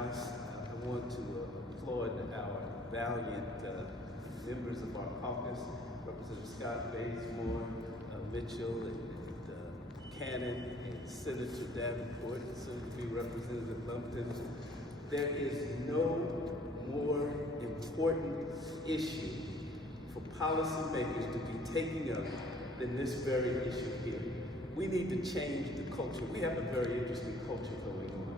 House. I want to applaud our valiant members of our caucus, Representative Scott Bazemore, Mitchell, and Cannon, and Senator Davenport, and soon to be Representative Lumpkin. There is no more important issue for policymakers to be taking up than this very issue here. We need to change the culture. We have a very interesting culture going on.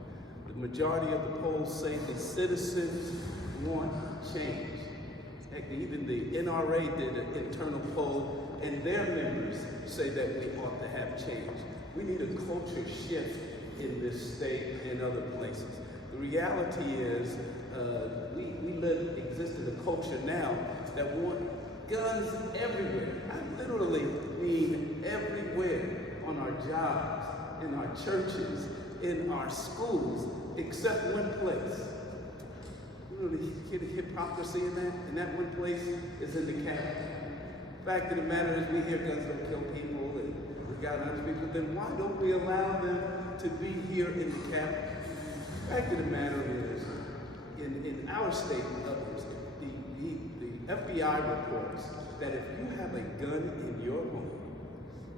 The majority of the polls say that citizens want change. Heck, even the NRA did an internal poll, and their members say that we ought to have change. We need a culture shift in this state and other places. The reality is we exist in a culture now that want guns everywhere. I literally mean everywhere, on our jobs, in our churches, in our schools, except one place. You know the hypocrisy in that? And that one place is in the Capitol. Fact of the matter is, we hear guns don't kill people, and we got other people. Then why don't we allow them to be here in the Capitol? Fact of the matter is, in our state and others, the FBI reports that if you have a gun in your home,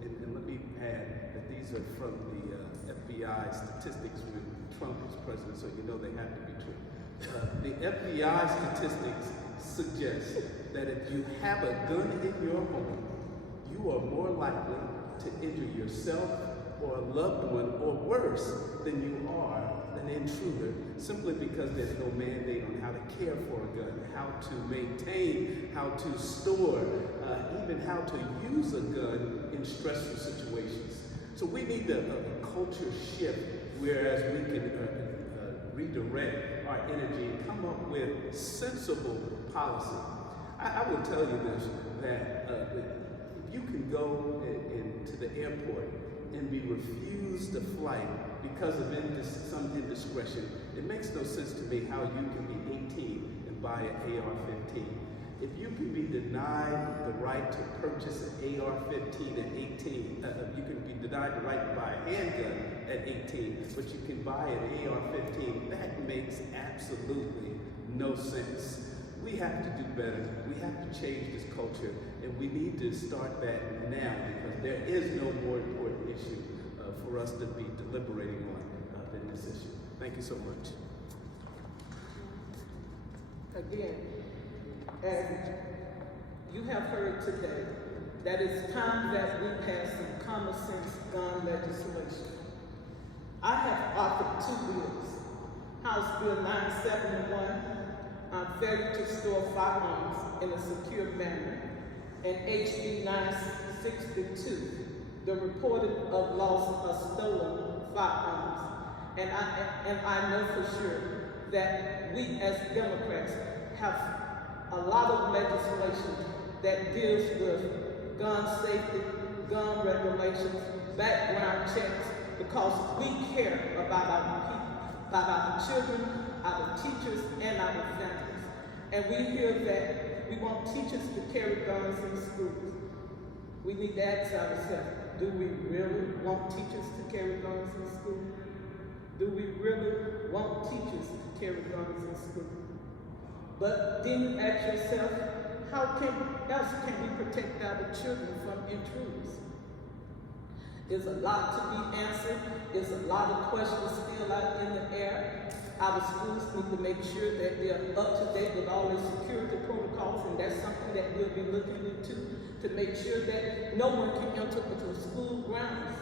and let me add that these are from the FBI statistics when Trump was president, so you know they have to be true. The FBI statistics suggest that if you have a gun in your home, you are more likely to injure yourself or a loved one, or worse, than you are an intruder, simply because there's no mandate on how to care for a gun, how to maintain, how to store, even how to use a gun in stressful situations. So we need a culture shift, whereas we can redirect our energy and come up with sensible policy. I will tell you this, that if you can go into the airport and be refused a flight because of some indiscretion, it makes no sense to me how you can be 18 and buy an AR-15. If you can be denied the right to purchase an AR-15 at 18, you can be denied the right to buy a handgun at 18, but you can buy an AR-15, that makes absolutely no sense. We have to do better. We have to change this culture, and we need to start that now, because there is no more important issue for us to be deliberating on than this issue. Thank you so much. Again, as you have heard today, that it's time that we pass some common sense gun legislation. I have authored 2 bills, House Bill 971, on failure to store firearms in a secure manner, and HB 962, the reporting of lost or stolen firearms. And I know for sure that we as Democrats have a lot of legislation that deals with gun safety, gun regulations, background checks, because we care about our people, about our children, our teachers, and our families. And we hear that we want teachers to carry guns in schools. We need to ask ourselves, do we really want teachers to carry guns in school? Do we really want teachers to carry guns in school? But then you ask yourself, how else can we protect our children from intruders? There's a lot to be answered. There's a lot of questions still out in the air. Our schools need to make sure that they're up to date with all the security protocols, and that's something that we'll be looking into, to make sure that no one can enter into school grounds,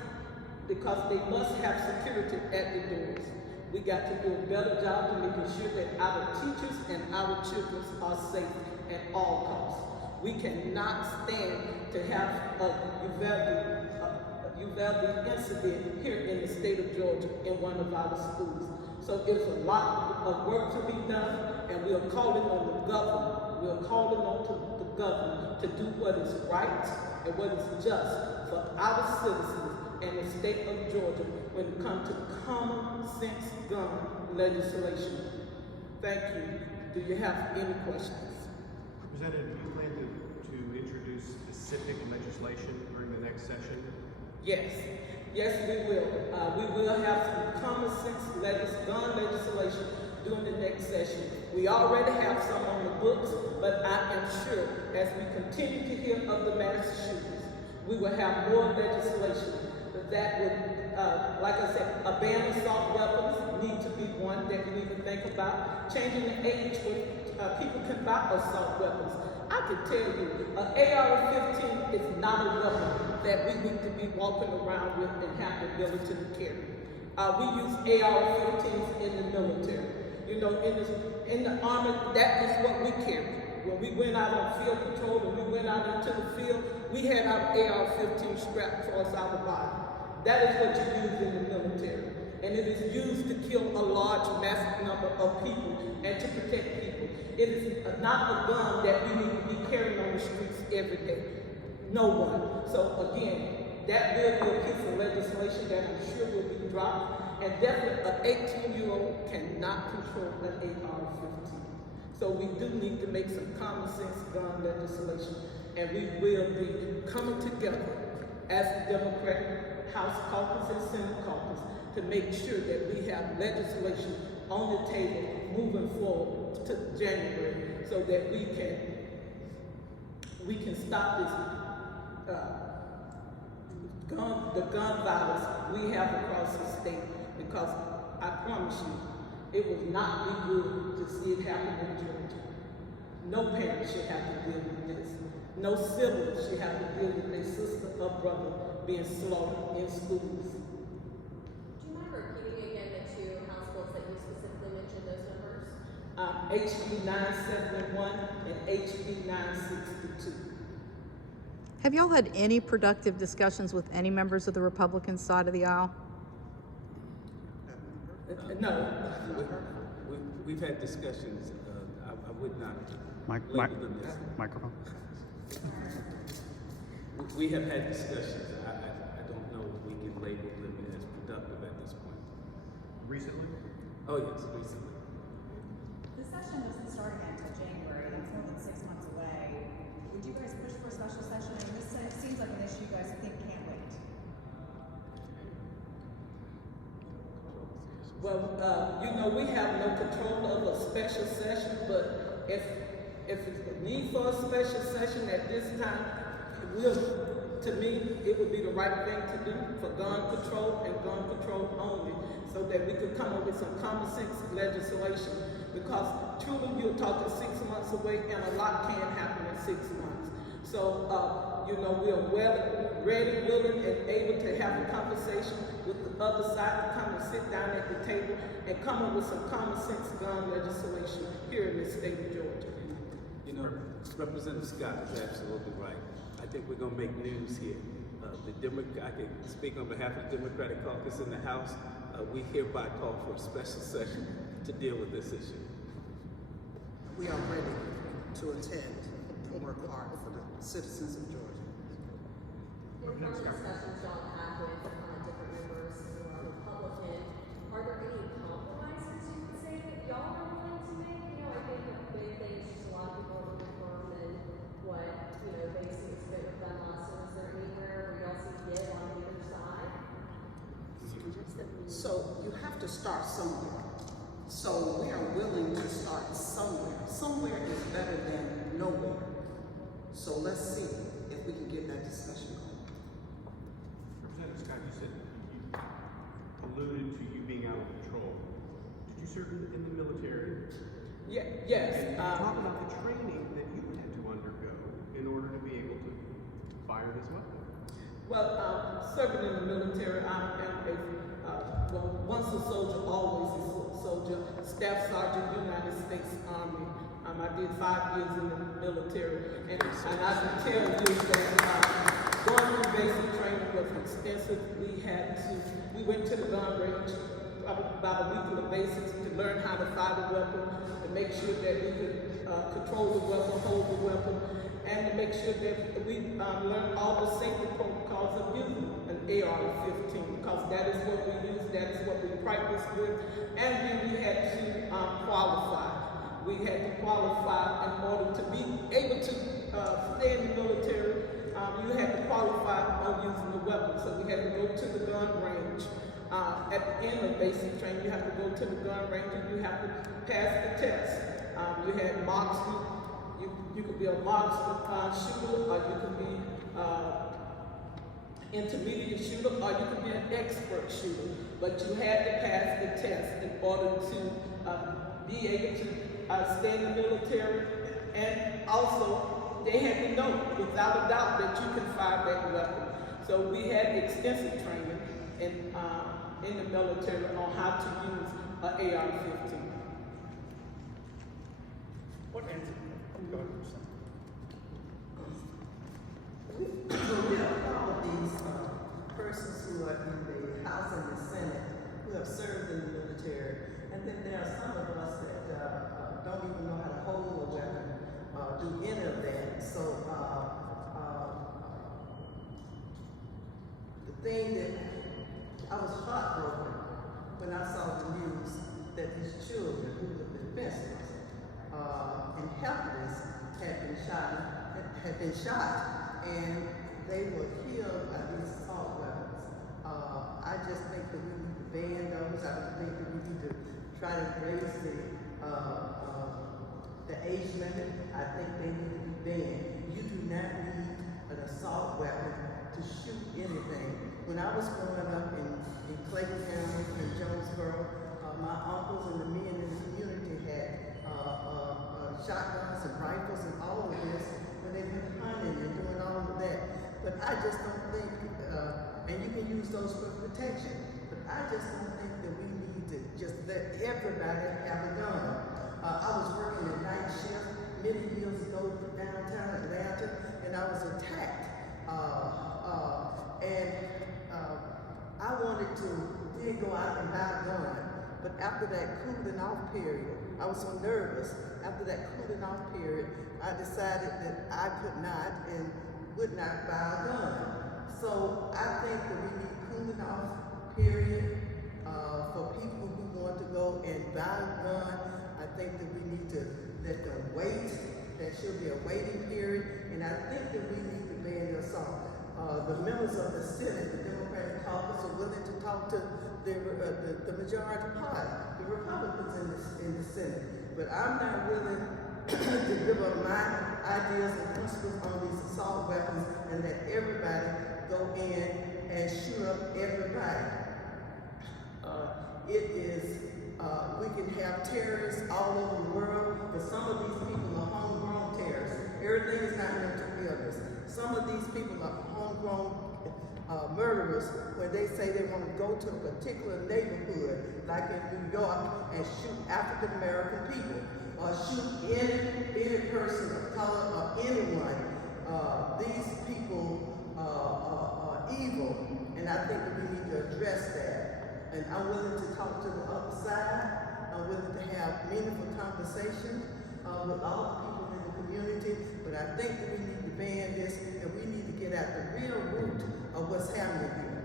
because they must have security at the doors. We got to do a better job of making sure that our teachers and our children are safe at all costs. We cannot stand to have a Uvalde incident here in the state of Georgia in one of our schools. So there's a lot of work to be done, and we are calling on the government. We are calling on the government to do what is right and what is just for our citizens and the state of Georgia when it comes to common sense gun legislation. Thank you. Do you have any questions? Representative, do you plan to introduce specific legislation during the next session? Yes. Yes, we will. We will have some common sense gun legislation during next session. We already have some on the books, but I am sure as we continue to hear of the mass shootings, we will have more legislation that would, like I said, a ban of assault weapons need to be one that we need to think about. Changing the age when people can buy assault weapons. I can tell you, an AR-15 is not a weapon that we need to be walking around with and have the ability to carry. We use AR-15s in the military. You know, in the Army, that is what we carry. When we went out on field patrol, when we went out into the field, we had our AR-15 strapped across our body. That is what you use in the military. And it is used to kill a large, massive number of people and to protect people. It is not a gun that we need to be carrying on the streets every day. No one. So again, that will be a piece of legislation that I'm sure will be dropped. And definitely an 18-year-old cannot control an AR-15. So we do need to make some common sense gun legislation. And we will be coming together as the Democratic House caucus and Senate caucus to make sure that we have legislation on the table moving forward to January so that we can stop this the gun violence we have across the state, because I promise you, it would not be good to see it happen in Georgia. No parent should have to deal with this. No sibling should have to deal with their sister or brother being slaughtered in schools. Do you mind repeating again the two House bills that you specifically mentioned, those numbers? HB 971 and HB 962. Have y'all had any productive discussions with any members of the Republican side of the aisle? No. We've had discussions. I would not label them as. Microphone. We have had discussions. I don't know if we can label them as productive at this point. Recently? Oh yes, recently. The session doesn't start again until January. That's more than 6 months away. Would you guys push for a special session? I mean, this seems like an issue you guys think can't wait. Well, you know, we have no control of a special session, but if it's a need for a special session at this time, to me, it would be the right thing to do for gun control and gun control only, so that we could come up with some common sense legislation. Because truly, you're talking 6 months away, and a lot can happen in 6 months. So, you know, we are ready, willing, and able to have a conversation with the other side to come and sit down at the table and come up with some common sense gun legislation here in the state of Georgia. You know, Representative Scott is absolutely right. I think we're going to make news here. I can speak on behalf of the Democratic Caucus in the House. We hereby call for a special session to deal with this issue. We are ready to attend and work hard for the citizens of Georgia. In the discussions y'all have with different members who are Republican, are there any compromises you could say that y'all are willing to make? You know, I think the big thing is just a lot of people are looking firm in what, you know, basically is good with gun laws. So is there anywhere where y'all see give on either side? So you have to start somewhere. So we are willing to start somewhere. Somewhere is better than nowhere. So let's see if we can get that discussion going. Representative Scott, you said you alluded to you being out of control. Did you serve in the military? Yes. And talk about the training that you had to undergo in order to be able to fire this weapon. Well, serving in the military, I am once a soldier, always a soldier, Staff Sergeant, United States Army. I did 5 years in the military, and I can tell you that going through basic training was extensive. We went to the gun range about a weekly basis to learn how to fire the weapon, to make sure that we could control the weapon, hold the weapon, and to make sure that we learn all the safety protocols of using an AR-15, because that is what we use, that is what we practice with, and then we had to qualify. We had to qualify in order to be able to stay in the military. You had to qualify on using the weapon, so we had to go to the gun range At the end of basic training, you have to go to the gun range and you have to pass the test. You had marksman, you could be a marksman shooter, or you could be intermediate shooter, or you could be an expert shooter. But you had to pass the test in order to be able to stay in the military. And also, they had to know without a doubt that you can fire that weapon. So we had extensive training in the military on how to use an AR-15. What ends it? Go ahead. We have all of these persons who are in the House and the Senate who have served in the military, and then there are some of us that don't even know how to hold a weapon, do any of that. So the thing that I was heartbroken when I saw the news that these children who were defenseless and helpless had been shot, and they were killed by these assault weapons. I just think that we need to ban those. I think that we need to try to raise the age limit. I think they need to be banned. You do not need an assault weapon to shoot anything. When I was growing up in Clayton County and Jonesboro, my uncles and the men in the community had shotguns and rifles and all of this when they went hunting and doing all of that. But I just don't think, and you can use those for protection, but I just don't think that we need to just let everybody have a gun. I was working at night shift many years ago downtown Atlanta, and I was attacked. I wanted to then go out and buy a gun, but after that cooling off period, I was so nervous. After that cooling off period, I decided that I could not and would not buy a gun. So I think that we need cooling off period for people who want to go and buy a gun. I think that we need to let them wait. There should be a waiting period, and I think that we need to ban the assault. The members of the Senate, the Democratic caucus, are willing to talk to the majority party, the Republicans in the Senate. But I'm not willing to give up my ideas and principles on these assault weapons and let everybody go in and shoot up everybody. We can have terrorists all over the world, but some of these people are homegrown terrorists. Everything is not mental illness. Some of these people are homegrown murderers when they say they want to go to a particular neighborhood, like in New York, and shoot African American people, or shoot any person of color or anyone. These people are evil, and I think that we need to address that. And I'm willing to talk to the other side. I'm willing to have meaningful conversations with all the people in the community, but I think that we need to ban this, and we need to get at the real root of what's happening here.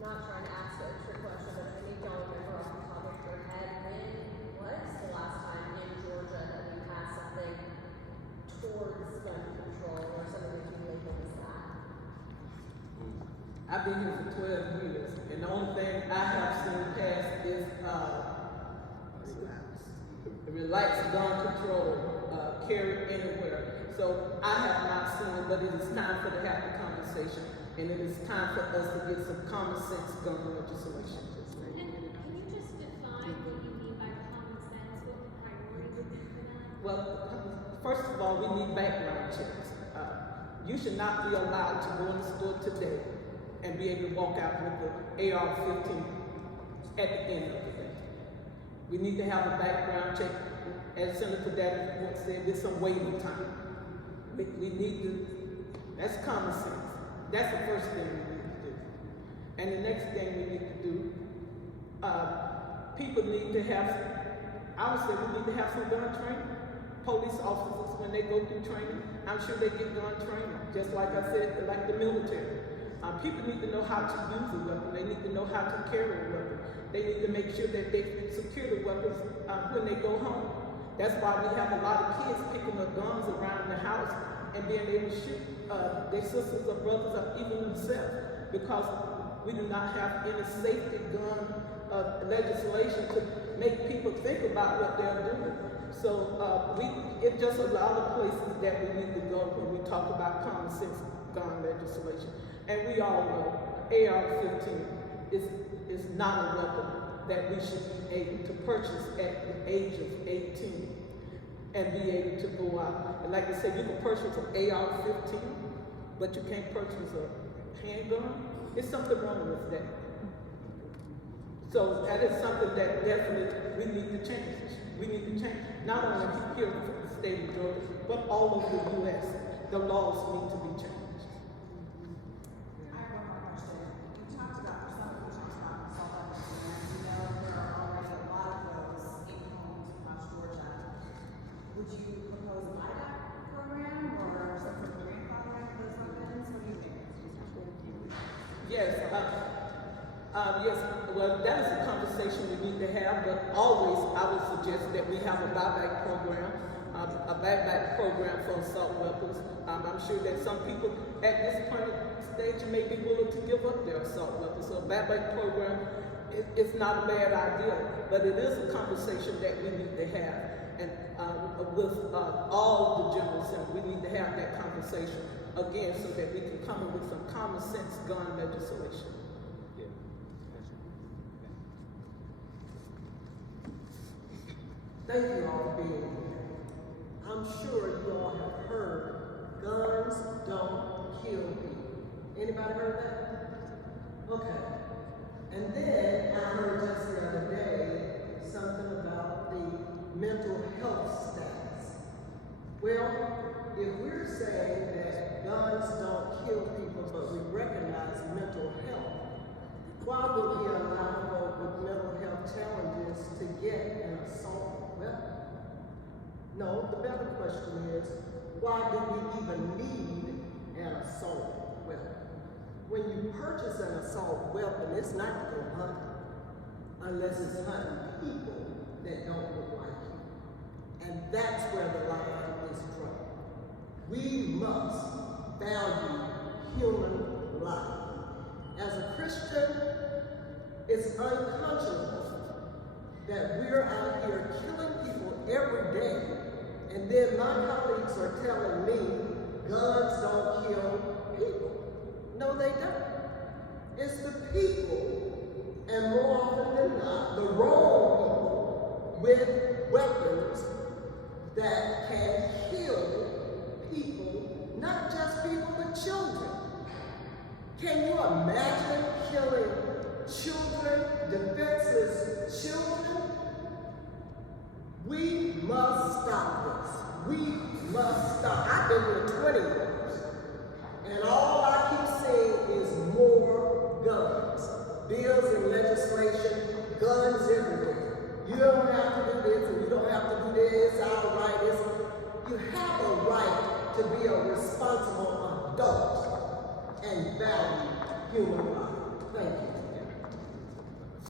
Not trying to ask a trick question, but I think y'all remember off the top of your head, when was the last time in Georgia that we passed something towards gun control or something that you labeled as that? I've been here for 12 years, and the only thing I have seen passed is relaxed gun control, carry anywhere. So I have not seen it, but it is time for to have the conversation, and it is time for us to get some common sense gun legislation. And can you just define what you mean by common sense? What the priority would be for that? Well, first of all, we need background checks. You should not be allowed to go in the store today and be able to walk out with the AR-15 at the end of the day. We need to have a background check, as Senator Davenport said, with some waiting time. We need to, that's common sense. That's the first thing we need to do. And the next thing we need to do, people need to have, I would say we need to have some gun training. Police officers, when they go through training, I'm sure they get gun training, just like I said, like the military. People need to know how to use a weapon. They need to know how to carry a weapon. They need to make sure that they secure the weapons when they go home. That's why we have a lot of kids picking up guns around the house and being able to shoot their sisters or brothers or even themselves. Because We do not have any safety gun legislation to make people think about what they're doing. So it's just a lot of places that we need to go when we talk about common sense gun legislation. And we all know AR-15 is not a weapon that we should be able to purchase at the age of 18 and be able to go out. And like I said, you can purchase an AR-15, but you can't purchase a handgun. There's something wrong with that. So that is something that definitely we need to change. We need to change, not only here in the state of Georgia, but all over the U.S. The laws need to be changed. I have one more question. You talked about, for some people, you talked about assault weapons, and as you know, there are already a lot of those in homes across Georgia. Would you propose a buyback program or some sort of grandfathering for those weapons? What do you think? Yes, yes. Well, that is a conversation we need to have, but always I would suggest that we have a buyback program, for assault weapons. I'm sure that some people at this point in stage may be willing to give up their assault weapons. So a buyback program is not a bad idea, but it is a conversation that we need to have. And with all the General Assembly, we need to have that conversation again so that we can come up with some common sense gun legislation. Thank you all for being here. I'm sure you all have heard guns don't kill people. Anybody heard that? Okay. And then I heard just the other day something about the mental health status. Well, if we're saying that guns don't kill people, but we recognize mental health, why would we allow folk with mental health challenges to get an assault weapon? No, the better question is, why do we even need an assault weapon? When you purchase an assault weapon, it's not to go hunting, unless it's hunting people that don't look like you. And that's where the line is drawn. We must value human life. As a Christian, it's unconscionable that we're out here killing people every day, and then my colleagues are telling me guns don't kill people. No, they don't. It's the people, and more often than not, the wrong people with weapons that can kill people, not just people, but children. Can you imagine killing children, defenseless children? We must stop this. We must stop. I've been here 20 years, and all I keep seeing is more guns. Bills and legislation, guns everywhere. You don't have to do this, and you don't have to do this, our right is. You have a right to be a responsible adult and value human life. Thank you.